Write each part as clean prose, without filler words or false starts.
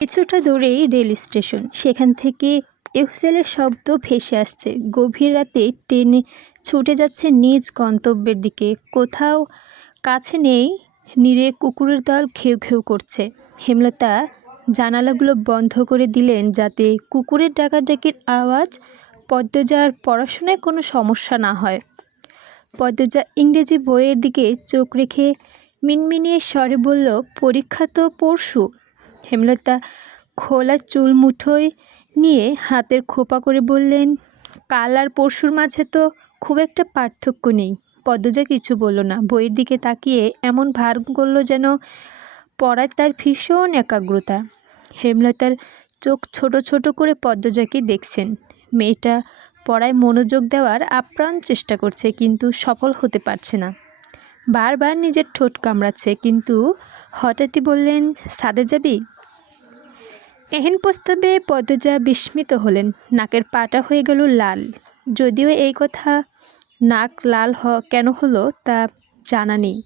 কিছুটা দূরেই rail station. সেখান থেকে হুইসেলের শব্দ ভেসে আসছে। গভীর রাতে ট্রেনে ছুটে যাচ্ছে নিজ গন্তব্যের দিকে। কোথাও কাছে নেই, নীরে কুকুরের দল ঘেউ ঘেউ করছে। হেমলতা জানালাগুলো বন্ধ করে দিলেন যাতে কুকুরের ডাকাডাকির আওয়াজ পদ্মজার পড়াশোনায় কোনো সমস্যা না হয়। পদ্মজা ইংরেজি বইয়ের দিকে চোখ রেখে মিনমিনিয়ে স্বরে বলল, পরীক্ষা তো পরশু। হেমলতা খোলা চুল মুঠোয় নিয়ে হাতের খোপা করে বললেন, কাল আর পরশুর মাঝে তো খুব একটা পার্থক্য নেই। পদ্মজা কিছু বলল না। বইয়ের দিকে তাকিয়ে এমন ভার করল যেন পড়ায় তার ভীষণ একাগ্রতা। হেমলতার চোখ ছোট ছোট করে পদ্মজাকে দেখছেন। মেয়েটা পড়ায় মনোযোগ দেওয়ার আপ্রাণ চেষ্টা করছে, কিন্তু সফল হতে পারছে না। বারবার নিজের ঠোঁট কামড়াচ্ছে, কিন্তু হঠাৎই বললেন, ছাদে যাবি? এহেন প্রস্তাবে পদ্মজা বিস্মিত হলেন। নাকের পাটা হয়ে গেল লাল। যদিও এই কথা নাক লাল কেন হলো তা জানা নেই।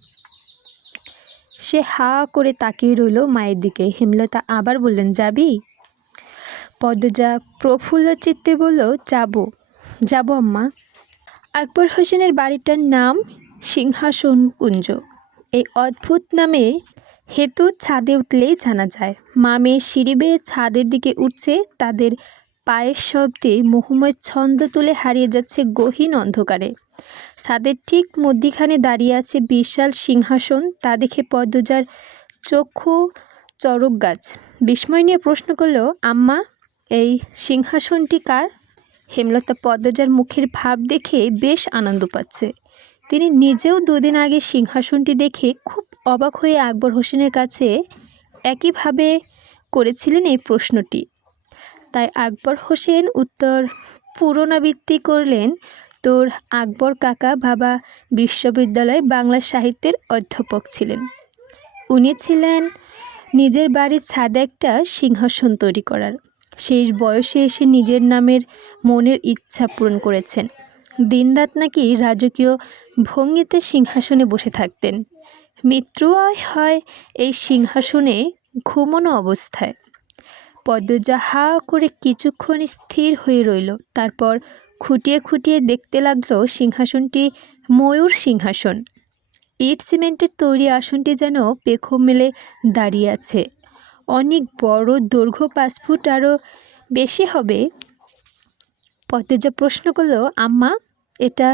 সে হা করে তাকিয়ে রইল মায়ের দিকে। হেমলতা আবার বললেন, যাবি? পদ্মজা প্রফুল্ল চিত্তে বলল, যাবো আম্মা। আকবর হোসেনের বাড়িটার নাম সিংহাসন কুঞ্জ। এই অদ্ভুত নামে হেতু ছাদে উঠলেই জানা যায়। মা মেয়ে সিঁড়ি বেয়ে ছাদের দিকে উঠছে। তাদের পায়ের শব্দে মোহময় ছন্দ তুলে হারিয়ে যাচ্ছে গহীন অন্ধকারে। ছাদের ঠিক মধ্যিখানে দাঁড়িয়ে আছে বিশাল সিংহাসন। তা দেখে পদ্মজার চক্ষু চড়ক গাছ। বিস্ময় নিয়ে প্রশ্ন করল, আম্মা, এই সিংহাসনটি কার? হেমলতা পদ্মজার মুখের ভাব দেখে বেশ আনন্দ পাচ্ছে। তিনি নিজেও দুদিন আগে সিংহাসনটি দেখে খুব অবাক হয়ে আকবর হোসেনের কাছে একইভাবে করেছিলেন এই প্রশ্নটি। তাই আকবর হোসেন উত্তর পুনরাবৃত্তি করলেন, তোর আকবর কাকা বাবা বিশ্ববিদ্যালয়ে বাংলা সাহিত্যের অধ্যাপক ছিলেন। উনি ছিলেন নিজের বাড়ির ছাদে একটা সিংহাসন তৈরি করার। শেষ বয়সে এসে নিজের নামের মনের ইচ্ছা পূরণ করেছেন। দিনরাত নাকি রাজকীয় ভঙ্গিতে সিংহাসনে বসে থাকতেন। মৃত্যু হয় এই সিংহাসনে ঘুমনো অবস্থায়। পদ্মজা হা করে কিছুক্ষণ স্থির হয়ে রইল। তারপর খুঁটিয়ে খুঁটিয়ে দেখতে লাগলো সিংহাসনটি ময়ূর সিংহাসন। ইট সিমেন্টের তৈরি আসনটি যেন পেখম মেলে দাঁড়িয়ে আছে। অনেক বড়, দৈর্ঘ্য 5 ফুট আরও বেশি হবে। পদ্মজা প্রশ্ন করল, আম্মা, এটা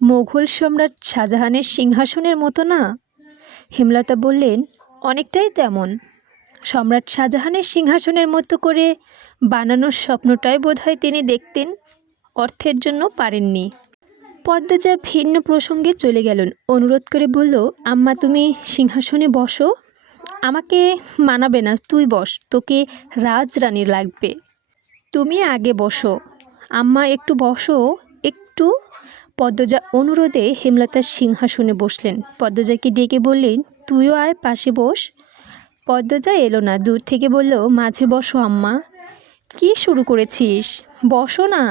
মোগল সম্রাট শাহজাহানের সিংহাসনের মতো না? হেমলতা বললেন, অনেকটাই তেমন। সম্রাট শাহজাহানের সিংহাসনের মতো করে বানানোর স্বপ্নটাই বোধহয় তিনি দেখতেন, অর্থের জন্য পারেননি। পদ্মজা ভিন্ন প্রসঙ্গে চলে গেলেন। অনুরোধ করে বলল, আম্মা, তুমি সিংহাসনে বসো। আমাকে মানাবে না, তুই বস, তোকে রাজরানী লাগবে। তুমি আগে বসো। আম্মা, একটু বসো, একটু। পদ্মজা অনুরোধে হেমলতার সিংহাসনে বসলেন। পদ্মজাকে ডেকে বললেন, তুইও আয়, পাশে বস। পদ্মজা এলো না। দূর থেকে বলল, মাঝে বসো আম্মা। কি শুরু করেছিস? বসো না।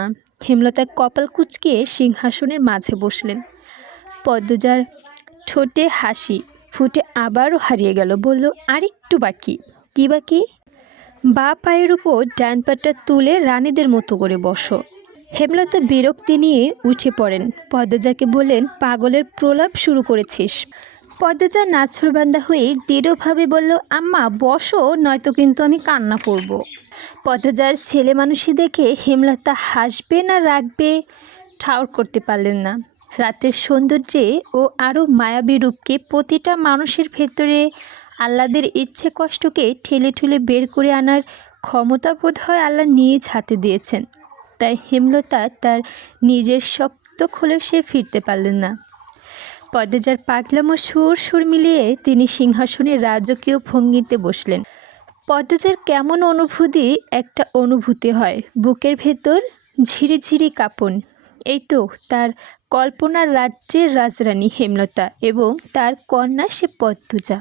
হেমলতার কপাল কুঁচকে সিংহাসনের মাঝে বসলেন। পদ্মজার ঠোঁটে হাসি ফুটে আবারও হারিয়ে গেল। বলল, আরেকটু বাকি। কি বাকি? বা পায়ের উপর ডান পাটা তুলে রানীদের মতো করে বসো। হেমলতা বিরক্তি নিয়ে উঠে পড়েন। পদ্মজাকে বললেন, পাগলের প্রলাপ শুরু করেছিস। পদ্মজা নাছোড়বান্দা হয়ে দৃঢ়ভাবে বলল, আম্মা বসো, নয়তো কিন্তু আমি কান্না করব। পদ্মজার ছেলে মানুষই দেখে হেমলতা হাসবে না রাখবে ঠাউর করতে পারলেন না। রাতের সৌন্দর্যে ও আরও মায়াবী রূপকে প্রতিটা মানুষের ভেতরে আহ্লাদের ইচ্ছে কষ্টকে ঠেলে ঠেলে বের করে আনার ক্ষমতা বোধ হয় আল্লাহ নিজ হাতে দিয়েছেন। তাই হেমলতা তার নিজের শক্ত খোলসে ফিরতে পারলেন না। পদ্মজার পাগলামো সুর মিলিয়ে তিনি সিংহাসনের রাজকীয় ভঙ্গিতে বসলেন। পদ্মজার কেমন একটা অনুভূতি হয় বুকের ভেতর, ঝিরিঝিরি কাঁপন। এই তো তার কল্পনার রাজ্যের রাজরানী হেমলতা এবং তার কন্যা সে পদ্মজা।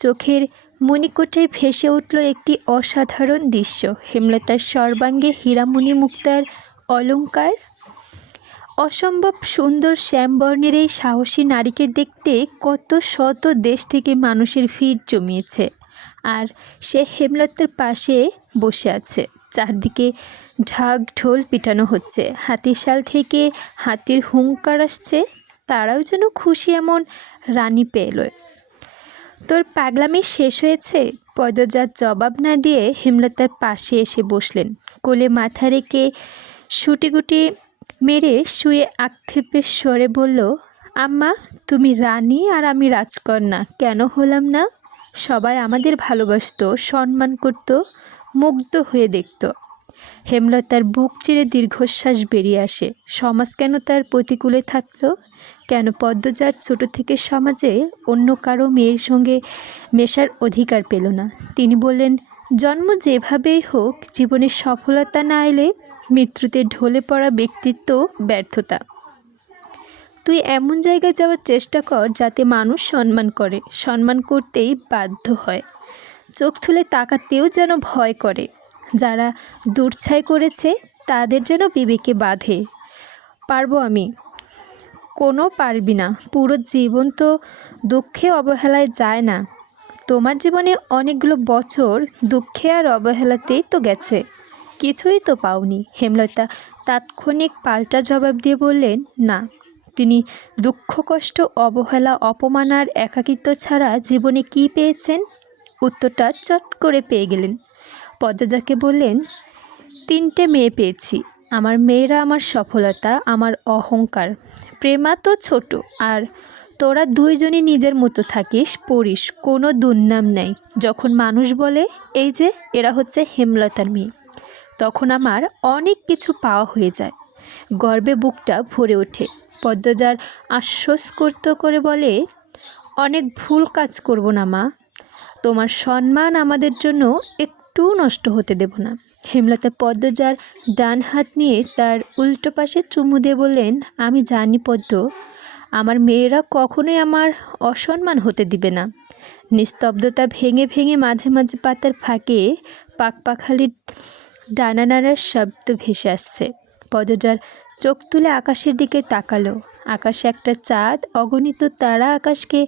চোখের মণিকোঠায় ভেসে উঠল একটি অসাধারণ দৃশ্য। হেমলতার সর্বাঙ্গে হীরামণি মুক্তার অলঙ্কার। অসম্ভব সুন্দর শ্যামবর্ণের এই সাহসী নারীকে দেখতে কত শত দেশ থেকে মানুষের ভিড় জমিয়েছে। আর সে হেমলতার পাশে বসে আছে। চারদিকে ঢাক ঢোল পিটানো হচ্ছে, হাতিশাল থেকে হাতির হুঙ্কার আসছে। তারাও যেন খুশি এমন রানী পেল। তোর পাগলামি শেষ হয়েছে? পদ্মজাত জবাব না দিয়ে হেমলতার পাশে এসে বসলেন। কোলে মাথা রেখে শুটিগুটি মেরে শুয়ে আক্ষেপের স্বরে বলল, আম্মা, তুমি রানী আর আমি রাজকন্যা কেন হলাম না? সবাই আমাদের ভালোবাসতো, সম্মান করত, মুগ্ধ হয়ে দেখত। হেমলতার বুক চিরে দীর্ঘশ্বাস বেরিয়ে আসে। সমাজ কেন তার প্রতিকূলে থাকতো? কেন পদ্মজাত ছোট থেকে সমাজে অন্য কারো মেয়ের সঙ্গে মেশার অধিকার পেল না? তিনি বললেন, জন্ম যেভাবেই হোক, জীবনের সফলতা না এলে মৃত্যুতে ঢলে পড়া ব্যক্তিত্ব ব্যর্থতা। তুই এমন জায়গায় যাওয়ার চেষ্টা কর যাতে মানুষ সম্মান করে, সম্মান করতেই বাধ্য হয়, চোখ তুলে তাকাতেও যেন ভয় করে। যারা দূরছাই করেছে তাদের যেন বিবেকে বাঁধে। পারবো আমি? কোনো পারবি না। পুরো জীবন তো দুঃখে অবহেলায় যায় না। তোমার জীবনে অনেকগুলো বছর দুঃখে আর অবহেলাতেই তো গেছে, কিছুই তো পাওনি। হেমলতা তাৎক্ষণিক পাল্টা জবাব দিয়ে বললেন, না। তিনি দুঃখ, কষ্ট, অবহেলা, অপমান আর একাকিত্ব ছাড়া জীবনে কি পেয়েছেন? উত্তরটা চট করে পেয়ে গেলেন। পদ্মজাকে বললেন, 3টে মেয়ে পেয়েছি। আমার মেয়েরা আমার সফলতা, আমার অহংকার। প্রেমা তো ছোট, আর তোরা 2জনই নিজের মতো থাকিস, পড়িস, কোনো দুর্নাম নেই। যখন মানুষ বলে এই যে এরা হচ্ছে হেমলতার মেয়ে, তখন আমার অনেক কিছু পাওয়া হয়ে যায়। গর্বে বুকটা ভরে ওঠে। পদ্মজার আশ্বস্ত করে বলে, অনেক ভুল কাজ করব না মা, তোমার সম্মান আমাদের জন্য একটু নষ্ট হতে দেব না। হেমলতা পদ্মজার ডান হাত নিয়ে তার উল্টো পাশে চুমু দিয়ে বললেন, আমি জানি পদ্ম, আমার মেয়েরা কখনোই আমার অসম্মান হতে দিবে না। নিস্তব্ধতা ভেঙে ভেঙে মাঝে মাঝে পাতার ফাঁকে পাখপাখালির ডানা নাড়ার শব্দ ভেসে আসছে। পদ্মজার চোখ তুলে আকাশের দিকে তাকালো। আকাশে একটা চাঁদ, অগণিত তারা আকাশকে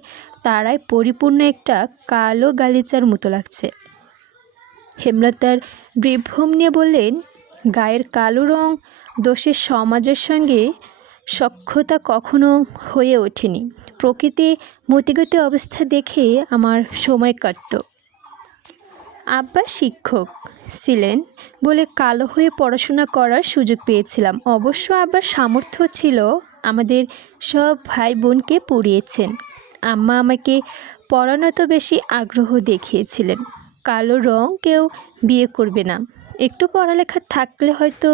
তারায় পরিপূর্ণ একটা কালো গালিচার মতো লাগছে। হেমলতার বিভ্রম নিয়ে বললেন, গায়ের কালো রং দোষের সমাজের সঙ্গে সখ্যতা কখনো হয়ে ওঠেনি। প্রকৃতি মতিগতি অবস্থা দেখে আমার সময় কাটত। আব্বা শিক্ষক ছিলেন বলে কালো হয়ে পড়াশোনা করার সুযোগ পেয়েছিলাম। অবশ্য আব্বার সামর্থ্য ছিল, আমাদের সব ভাই বোনকে পড়িয়েছেন। আম্মা আমাকে পড়ানোতে বেশি আগ্রহ দেখিয়েছিলেন। কালো রং কেউ বিয়ে করবে না, একটু পড়ালেখা থাকলে হয়তো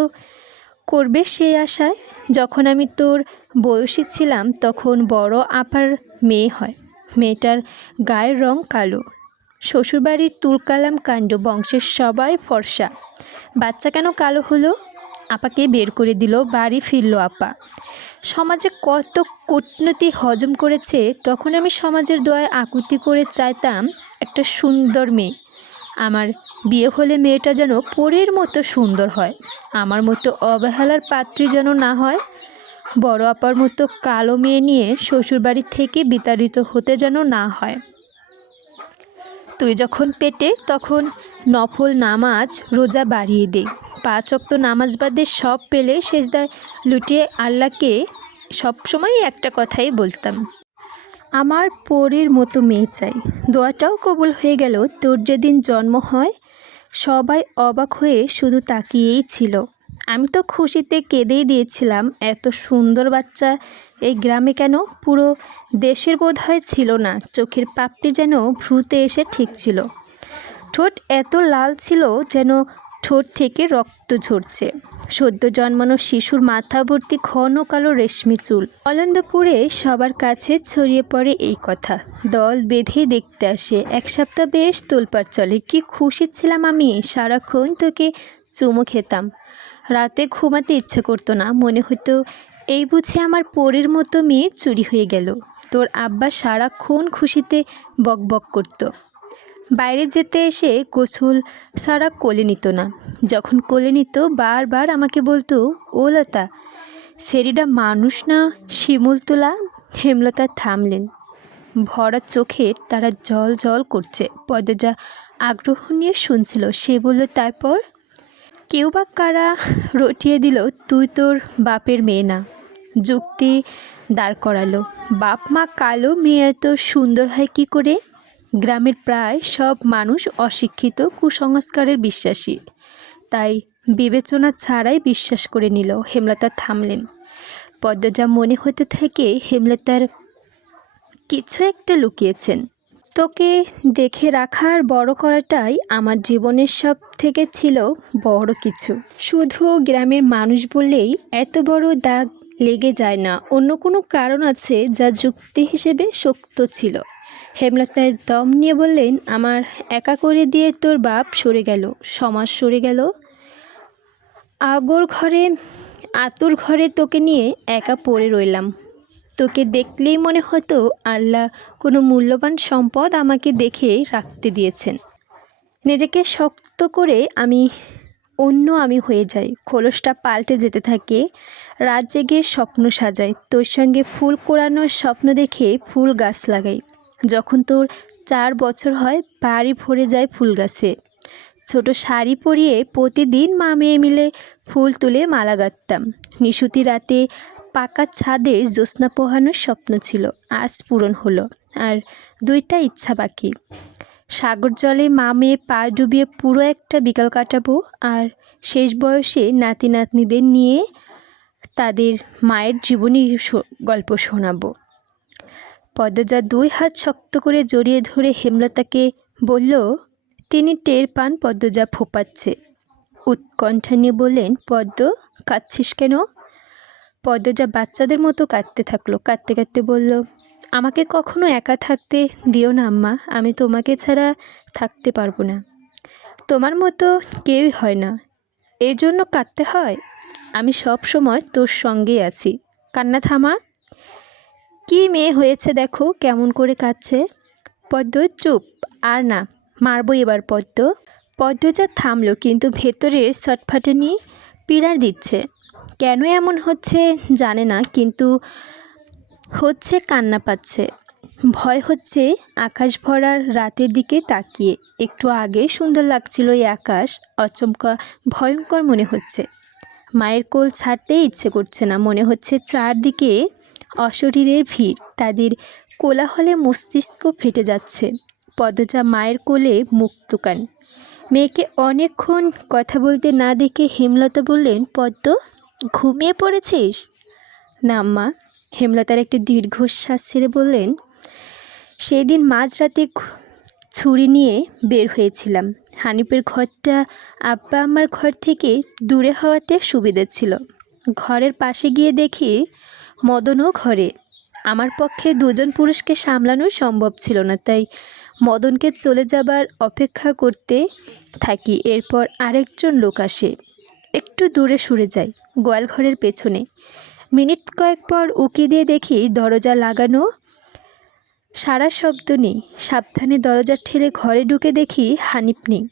করবে সেই আশায়। যখন আমি তোর বয়সী ছিলাম তখন বড় আপার মেয়ে হয়। মেয়েটার গায়ের রং কালো, শ্বশুরবাড়ির তুলকালাম কাণ্ড, বংশের সবাই ফর্সা। বাচ্চা কেন কালো হলো? আপাকে বের করে দিল, বাড়ি ফিরল আপা। সমাজে কত কূটনীতি হজম করেছে। তখন আমি সমাজের দোয়ায় আকুতি করে চাইতাম একটা সুন্দর মেয়ে। আমার বিয়ে হলে মেয়েটা যেন পরীর মতো সুন্দর হয়, আমার মতো অবহেলার পাত্রী যেন না হয়। বড় আপার মতো কালো মেয়ে নিয়ে শ্বশুরবাড়ি থেকে বিতাড়িত হতে যেন না হয়। তুই যখন পেটে তখন নফল নামাজ রোজা বাড়িয়ে দে, 5 ওয়াক্ত নামাজ বাদে সব পেলে সেজদায় লুটিয়ে আল্লাহকে সবসময় একটা কথাই বলতাম, আমার পরীর মতো মেয়ে চাই। দোয়াটাও কবুল হয়ে গেল। তোর যেদিন জন্ম হয় সবাই অবাক হয়ে শুধু তাকিয়েই ছিল। আমি তো খুশিতে কেঁদেই দিয়েছিলাম। এত সুন্দর বাচ্চা এই গ্রামে কেন? পুরো দেশের বোধহয় ছিল না। চোখের পাপড়ি যেন ভ্রুতে এসে ঠেকছিল। ঠোঁট এত লাল ছিল যেন ঠোঁট থেকে রক্ত ঝরছে। সদ্য জন্মানো শিশুর মাথা ভর্তি ঘন কালো রেশমি চুল। অলন্দপুরে সবার কাছে ছড়িয়ে পড়ে এই কথা। দল বেঁধে দেখতে আসে। 1 সপ্তাহ বেশ তোলপাড় চলে। কি খুশি ছিলাম আমি, সারাক্ষণ তোকে চুমু খেতাম। রাতে ঘুমাতে ইচ্ছে করতো না, মনে হতো এই বুঝি আমার পরীর মতো মেয়ে চুরি হয়ে গেল। তোর আব্বা সারাক্ষণ খুশিতে বকবক করতো। বাইরে যেতে এসে গোসল সারা কোলে নিত না। যখন কোলে নিত বারবার আমাকে বলতো, ও লতা, সেরিডা মানুষ না শিমুল তোলা। হেমলতা থামলেন। ভরা চোখে তারা জল জল করছে। পদ্মজা আগ্রহ নিয়ে শুনছিল। সে বলল, তারপর? কেউ বা কারা রটিয়ে দিল, তুই তোর বাপের মেয়ে না। যুক্তি দাঁড় করালো, বাপ মা কালো, মেয়ে এত সুন্দর হয় কী করে? গ্রামের প্রায় সব মানুষ অশিক্ষিত, কুসংস্কারের বিশ্বাসী, তাই বিবেচনা ছাড়াই বিশ্বাস করে নিল। হেমলতা থামলেন। পদ্মজা মনে হতে থাকে হেমলতার কিছু একটা লুকিয়েছেন। তোকে দেখে রাখার বড় করাটাই আমার জীবনের সব থেকে ছিল বড় কিছু। শুধু গ্রামের মানুষ বললেই এত বড় দাগ লেগে যায় না, অন্য কোনো কারণ আছে যা যুক্তি হিসেবে শক্ত ছিল। হেমলতার দম নিয়ে বললেন, আমার একা করে দিয়ে তোর বাপ সরে গেল, সমাজ সরে গেল, আতুর ঘরে তোকে নিয়ে একা পড়ে রইলাম। তোকে দেখলেই মনে হতো আল্লাহ কোনো মূল্যবান সম্পদ আমাকে দেখে রাখতে দিয়েছেন। নিজেকে শক্ত করে আমি হয়ে যাই। খোলসটা পাল্টে যেতে থাকে। রাত জেগে স্বপ্ন সাজাই, তোর সঙ্গে ফুল কোড়ানোর স্বপ্ন দেখে ফুল গাছ লাগাই। যখন তোর 4 বছর হয়, বাড়ি ভরে যায় ফুল গাছে। ছোট শাড়ি পরিয়ে প্রতিদিন মা মেয়ে মিলে ফুল তুলে মালা গাঁথতাম। নিশুতি রাতে পাকা ছাদে জ্যোৎস্না পোহানোর স্বপ্ন ছিল, আজ পূরণ হলো। আর 2টা ইচ্ছা বাকি। সাগর জলে মা মেয়ে পা ডুবিয়ে পুরো একটা বিকাল কাটাবো, আর শেষ বয়সে নাতি নাতনিদের নিয়ে তাদের মায়ের জীবনী গল্প শোনাবো। পদ্মজা 2 হাত শক্ত করে জড়িয়ে ধরে হেমলতাকে বলল। তিনি টের পান পদ্মজা ফোঁপাচ্ছে। উৎকণ্ঠা নিয়ে বললেন, পদ্ম, কাঁদছিস কেন? পদ্মজা বাচ্চাদের মতো কাঁদতে থাকলো। কাঁদতে কাঁদতে বলল, আমাকে কখনো একা থাকতে দিও না আম্মা, আমি তোমাকে ছাড়া থাকতে পারবো না। তোমার মতো কেউই হয় না, এই জন্য কাঁদতে হয়। আমি সব সময় তোর সঙ্গেই আছি। কান্না থামা। কি মেয়ে হয়েছে দেখো, কেমন করে কাঁদছে। পদ্ম, চুপ, আর না, মারবো এবার পদ্ম। পদ্মজা থামলো, কিন্তু ভেতরে ছটফটানি পীড়া দিচ্ছে। কেন এমন হচ্ছে জানে না, কিন্তু হচ্ছে, কান্না পাচ্ছে। ভয় হচ্ছে। আকাশ ভরার রাতের দিকে তাকিয়ে একটু আগে সুন্দর লাগছিল এই আকাশ, অচমকা ভয়ঙ্কর মনে হচ্ছে। মায়ের কোল ছাড়তেই ইচ্ছে করছে না। মনে হচ্ছে চারদিকে অশরীরের ভিড়, তাদের কোলাহলে মস্তিষ্ক ফেটে যাচ্ছে। পদ্মজা মায়ের কোলে মুখ টুকান। মেয়েকে অনেকক্ষণ কথা বলতে না দেখে হেমলতা বললেন, পদ্ম, ঘুমিয়ে পড়েছিস? না আম্মা। হেমলতার একটি দীর্ঘশ্বাস ছেড়ে বললেন, সেদিন মাঝরাতে ছুরি নিয়ে বের হয়েছিলাম। হানিফের ঘরটা আব্বা আমার ঘর থেকে দূরে হওয়াতে সুবিধে ছিল। ঘরের পাশে গিয়ে দেখি মদনও ঘরে। আমার পক্ষে 2জন পুরুষকে সামলানো সম্ভব ছিল না, তাই মদনকে চলে যাবার অপেক্ষা করতে থাকি। এরপর আরেকজন লোক আসে, একটু দূরে সরে যায়, গোয়ালঘরের পেছনে। মিনিট কয়েক পর উকি দিয়ে দেখি দরজা লাগানো, সারা শব্দ নেই। সাবধানে দরজা ঠেলে ঘরে ঢুকে দেখি হানিফ নেই।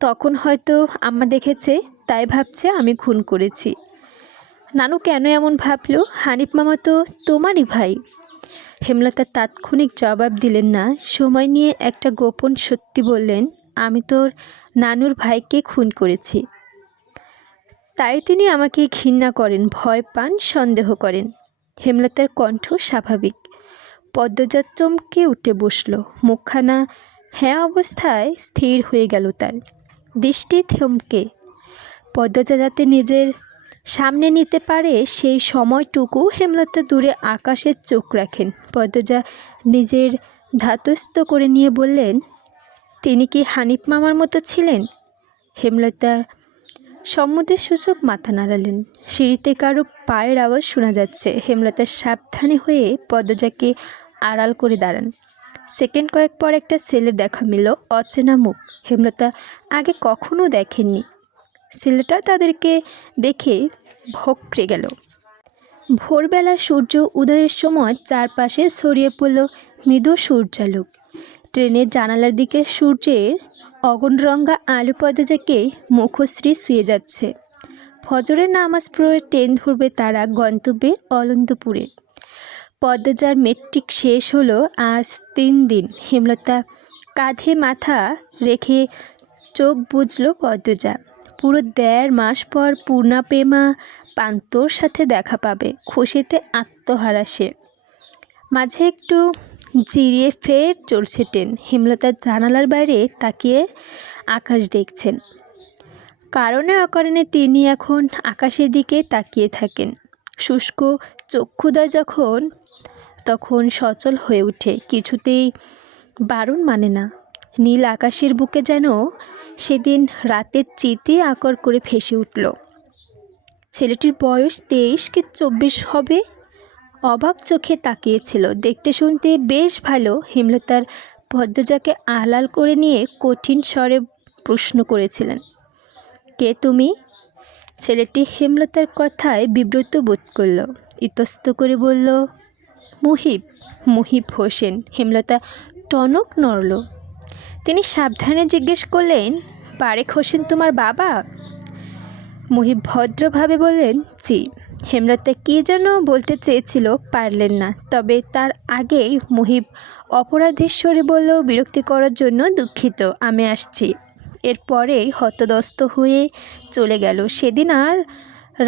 তখন হয়তো আম্মা দেখেছে, তাই ভাবছে আমি খুন করেছি। নানু কেন এমন ভাবলো? হানিফ মামা তো তোমারই ভাই। হেমলতা তাৎক্ষণিক জবাব দিলেন না, সময় নিয়ে একটা গোপন সত্যি বললেন, আমি তোর নানুর ভাইকে খুন করেছি। তাই তিনি আমাকে ঘৃণা করেন, ভয় পান, সন্দেহ করেন। হেমলতার কণ্ঠ স্বাভাবিক। পদ্মজা চমকে উঠে বসল। মুখখানা হ্যাঁ অবস্থায় স্থির হয়ে গেল তার। দৃষ্টি থমকে। পদ্মজা যাতে নিজের সামনে নিতে পারে সেই সময়টুকু হেমলতা দূরে আকাশের চোখ রাখেন। পদ্মজা নিজের ধাতস্থ করে নিয়ে বললেন, তিনি কি হানিফ মামার মতো ছিলেন? হেমলতা সম্মতির সূচক মাথা নাড়ালেন। সিঁড়িতে কারো পায়ের আওয়াজ শোনা যাচ্ছে। হেমলতা সাবধানে হয়ে পদ্মজাকে আড়াল করে দাঁড়ান। সেকেন্ড কয়েক পর একটা ছেলের দেখা মিলল, অচেনা মুখ। হেমলতা আগে কখনো দেখেননি। ছেলেটা তাদেরকে দেখে ভক্রে গেল। ভোরবেলা সূর্য উদয়ের সময় চারপাশে ছড়িয়ে পড়ল মৃদু সূর্যালোক। ট্রেনের জানালার দিকে সূর্যের অগনরঙা আলো পদ্মজাকে মুখশ্রী ছুঁয়ে যাচ্ছে। ফজরের নামাজ পড়ে ট্রেন ধরবে তারা গন্তব্যে অনন্তপুরে। পদ্মজার মেট্রিক শেষ হলো আজ 3 দিন। হেমলতা কাঁধে মাথা রেখে চোখ বুজল পদ্মজা। পুরো 1.5 মাস পর পূর্ণাপেমা পান্তর সাথে দেখা পাবে। খুশিতে আত্মহারা সে। মাঝে একটু জিরিয়ে ফের চলছে ট্রেন। হেমলতার জানালার বাইরে তাকিয়ে আকাশ দেখছেন। কারণে অকারণে তিনি এখন আকাশের দিকে তাকিয়ে থাকেন। শুষ্ক চক্ষুদয় তখন সচল হয়ে ওঠে। কিছুতেই বারণ মানে না। নীল আকাশের বুকে যেন সেদিন রাতের চিতি আকর করে ভেসে উঠল। ছেলেটির বয়স 23 কি 24 হবে। অবাক চোখে তাকিয়েছিল। দেখতে শুনতে বেশ ভালো। হেমলতার পদ্মজাকে আড়াল করে নিয়ে কঠিন স্বরে প্রশ্ন করেছিলেন, কে তুমি? ছেলেটি হেমলতার কথায় বিব্রত বোধ করল। ইতস্ত করে বলল, মুহিব হোসেন। হেমলতা টনক নড়ল। তিনি সাবধানে জিজ্ঞেস করলেন, পারেক হোসেন তোমার বাবা? মুহিব ভদ্রভাবে বললেন, জি। হেমলতা কী যেন বলতে চেয়েছিল, পারলেন না। তবে তার আগেই মুহিব অপরাধের স্বরে বলল, বিরক্তি করার জন্য দুঃখিত, আমি আসছি। এরপরেই হতদস্ত হয়ে চলে গেল। সেদিন আর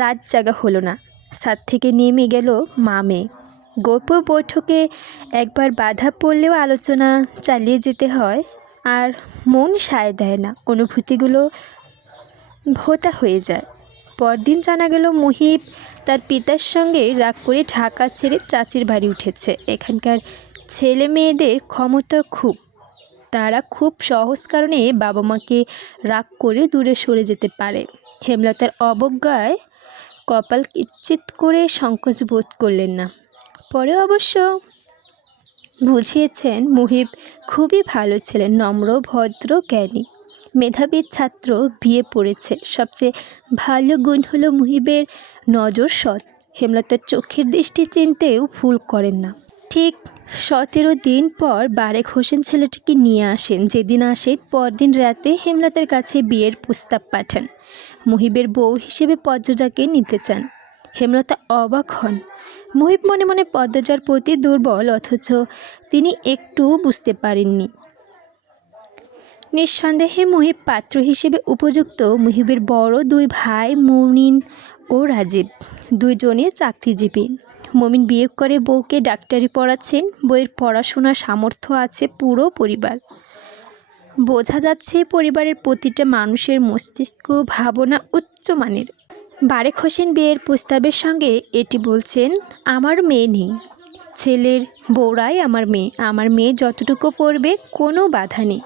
রাত জাগা হলো না। ছাদ থেকে নেমে গেল মা মেয়ে। গোপন বৈঠকে একবার বাধা পড়লেও আলোচনা চালিয়ে যেতে হয়। আর মন সায় দেয় না। অনুভূতিগুলো ভোঁতা হয়ে যায়। পরদিন জানা গেল মুহিব তার পিতার সঙ্গে রাগ করে ঢাকা ছেড়ে চাচির বাড়ি উঠেছে। এখানকার ছেলে মেয়েদের ক্ষমতা খুব। তারা খুব সহজ কারণে বাবা মাকে রাগ করে দূরে সরে যেতে পারে। হেমলতার অবজ্ঞায় কপাল কিচ্ছিত করে সংকোচ বোধ করলেন না। পরে অবশ্য বুঝিয়েছেন মুহিব খুবই ভালো ছেলে, নম্র, ভদ্র, জ্ঞানী, মেধাবী ছাত্র, বিয়ে পড়েছে। সবচেয়ে ভালো গুণ হলো মুহিবের নজর সৎ। হেমলতার চোখের দৃষ্টি চিনতেও ভুল করেন না। ঠিক 17 দিন পর বারেক হোসেন ছেলেটিকে নিয়ে আসেন। যেদিন আসেন পরদিন রাতে হেমলতার কাছে বিয়ের প্রস্তাব পাঠান। মুহিবের বউ হিসেবে পদ্মজাকে নিতে চান। হেমলতা অবাক হন। মুহিব মনে মনে পদ্মজার প্রতি দুর্বল, অথচ তিনি একটু বুঝতে পারেননি। নিঃসন্দেহে মুহিব পাত্র হিসেবে উপযুক্ত। মুহিবের বড় 2 ভাই মুমিন ও রাজীব, দুজনই চাকরিজীবী। মুমিন বিয়ে করে বউকে ডাক্তারি পড়াচ্ছেন। বইয়ের পড়াশোনার সামর্থ্য আছে পুরো পরিবার। বোঝা যাচ্ছে পরিবারের প্রতিটা মানুষের মস্তিষ্ক ভাবনা উচ্চমানের। বারেক হোসেন বিয়ের প্রস্তাবের সঙ্গে এটি বলছেন, আমার মেয়ে নেই, ছেলের বউরাই আমার মেয়ে। আমার মেয়ে যতটুকু পড়বে কোনো বাধা নেই।